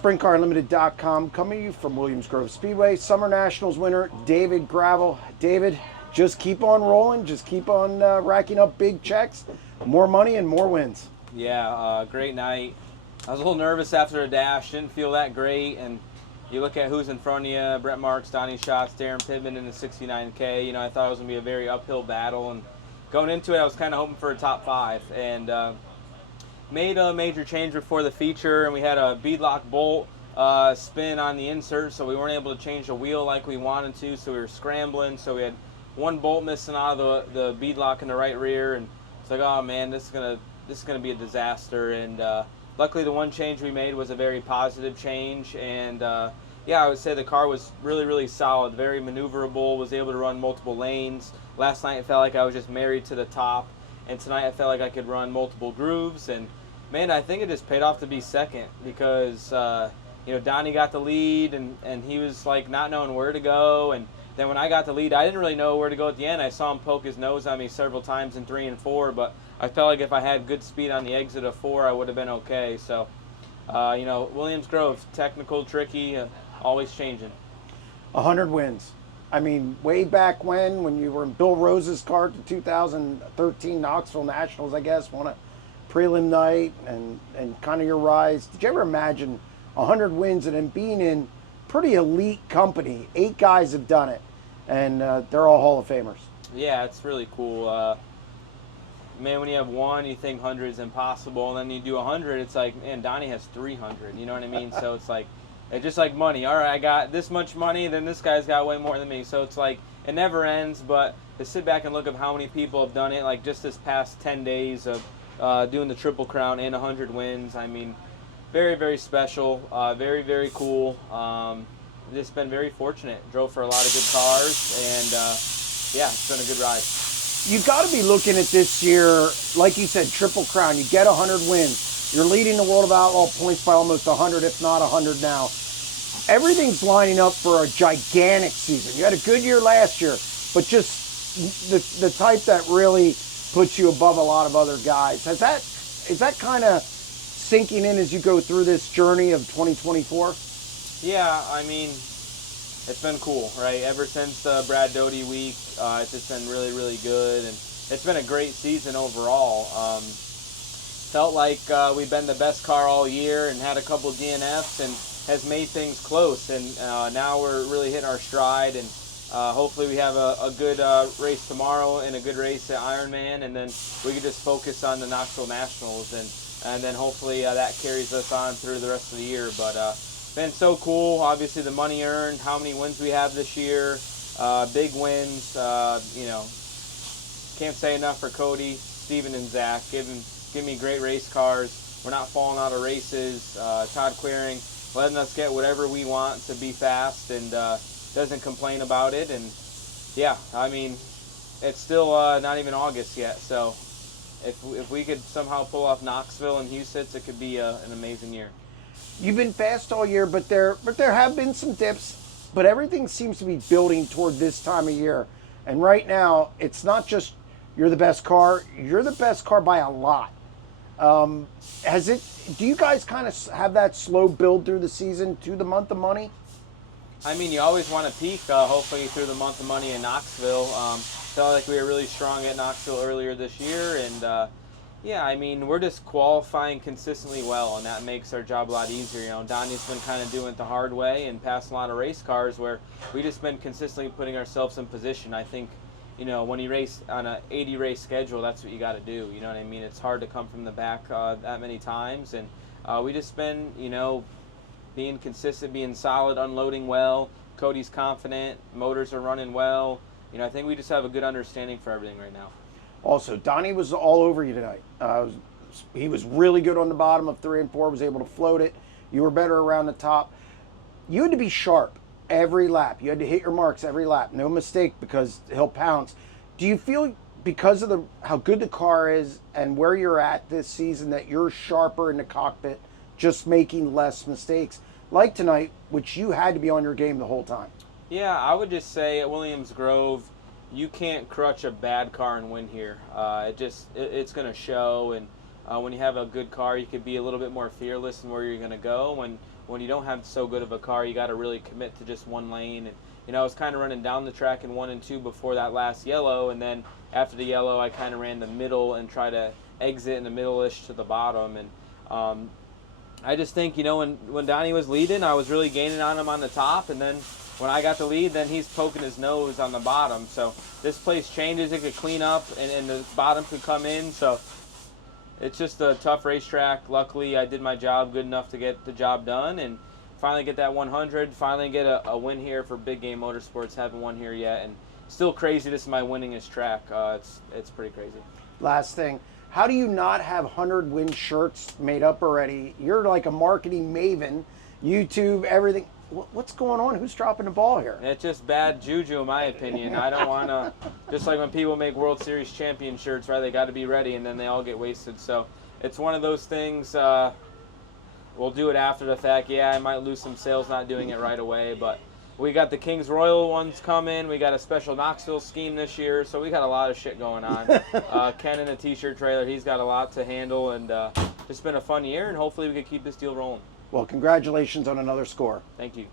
SprintCarUnlimited.com, coming to you from Williams Grove Speedway. Summer Nationals winner, David Gravel. David, just keep on rolling. Just keep on racking up big checks. More money and more wins. Yeah, great night. I was a little nervous after the dash. Didn't feel that great. And you look at who's in front of you, Brett Marks, Donny Schatz, Darren Pittman in the 69K. You know, I thought it was going to be a very uphill battle. And going into it, I was kind of hoping for a top 5. And made a major change before the feature, and we had a beadlock bolt spin on the insert, so we weren't able to change the wheel like we wanted to, so we were scrambling. So we had one bolt missing out of the beadlock in the right rear, and it's like, oh man, this is gonna be a disaster. And luckily the one change we made was a very positive change, and yeah, I would say the car was really solid, very maneuverable, was able to run multiple lanes. Last night it felt like I was just married to the top, and tonight I felt like I could run multiple grooves. And man, I think it just paid off to be second, because you know, Donnie got the lead, and he was like not knowing where to go. And then when I got the lead, I didn't really know where to go at the end. I saw him poke his nose on me several times in 3 and 4, but I felt like if I had good speed on the exit of 4, I would have been okay. So, you know, Williams Grove, technical, tricky, always changing. 100 wins. I mean, way back when you were in Bill Rose's car, the 2013 Knoxville Nationals, I guess, won a prelim night, and kind of your rise. Did you ever imagine 100 wins and then being in pretty elite company? 8 guys have done it, and they're all Hall of Famers. Yeah, it's really cool. Man, when you have 1, you think 100 is impossible, and then you do 100, it's like, man, Donnie has 300. You know what I mean? So it's like, it's just like money. All right, I got this much money, then this guy's got way more than me. So it's like, it never ends. But to sit back and look at how many people have done it, like just this past 10 days of doing the Triple Crown and 100 wins. I mean, very special, very cool. Just been very fortunate. Drove for a lot of good cars, and yeah, it's been a good ride. You've got to be looking at this year, like you said, Triple Crown. You get 100 wins. You're leading the World of Outlaw points by almost 100, if not 100 now. Everything's lining up for a gigantic season. You had a good year last year, but just the type that really puts you above a lot of other guys. Is that kind of sinking in as you go through this journey of 2024? Yeah, I mean, it's been cool, right? Ever since Brad Doty week, it's just been really good, and it's been a great season overall. Felt like we've been the best car all year and had a couple DNFs and has made things close, and now we're really hitting our stride, and hopefully we have a good race tomorrow and a good race at Ironman, and then we can just focus on the Knoxville Nationals, and then hopefully that carries us on through the rest of the year. But been so cool. Obviously the money earned, how many wins we have this year, big wins. You know, can't say enough for Cody, Steven, and Zach. Give me great race cars. We're not falling out of races. Todd Queering letting us get whatever we want to be fast, and doesn't complain about it. And yeah, I mean, it's still not even August yet, so if we could somehow pull off Knoxville and Houston, it could be an amazing year. You've been fast all year, but there have been some dips, but everything seems to be building toward this time of year. And right now, it's not just you're the best car, you're the best car by a lot. Do you guys kind of have that slow build through the season to the month of money? I mean, you always want to peak, hopefully through the month of money in Knoxville. Felt like we were really strong at Knoxville earlier this year, and yeah, I mean, we're just qualifying consistently well, and that makes our job a lot easier. You know, Donnie's been kind of doing it the hard way and passing a lot of race cars where we just been consistently putting ourselves in position. I think, you know, when you race on an 80 race schedule, that's what you got to do. You know what I mean? It's hard to come from the back that many times, and we just been, you know, being consistent, being solid, unloading well. Cody's confident, motors are running well. You know, I think we just have a good understanding for everything right now. Also, Donnie was all over you tonight. He was really good on the bottom of 3 and 4, was able to float it. You were better around the top. You had to be sharp every lap. You had to hit your marks every lap. No mistake, because he'll pounce. Do you feel, because of how good the car is and where you're at this season, that you're sharper in the cockpit, just making less mistakes? Like tonight, which you had to be on your game the whole time. Yeah, I would just say at Williams Grove, you can't crutch a bad car and win here. It's going to show, and when you have a good car, you could be a little bit more fearless in where you're going to go. when you don't have so good of a car, you got to really commit to just one lane. And you know, I was kind of running down the track in 1 and 2 before that last yellow, and then after the yellow, I kind of ran the middle and try to exit in the middle-ish to the bottom. And I just think, you know, when Donny was leading, I was really gaining on him on the top, and then when I got the lead, then he's poking his nose on the bottom. So this place changes, it could clean up, and the bottom could come in. So it's just a tough racetrack. Luckily, I did my job good enough to get the job done, and finally get that 100, finally get a win here for Big Game Motorsports. Haven't won here yet, and still crazy. This is my winningest track. It's pretty crazy. Last thing, how do you not have 100 win shirts made up already? You're like a marketing maven, YouTube, everything. What's going on? Who's dropping the ball here? It's just bad juju, in my opinion. I don't want to, just like when people make World Series champion shirts, right? They got to be ready, and then they all get wasted. So it's one of those things. We'll do it after the fact. Yeah, I might lose some sales not doing it right away, but we got the Kings Royal ones coming. We got a special Knoxville scheme this year, so we got a lot of shit going on. Ken in a t-shirt trailer, he's got a lot to handle, and it's been a fun year, and hopefully we can keep this deal rolling. Well, congratulations on another score. Thank you.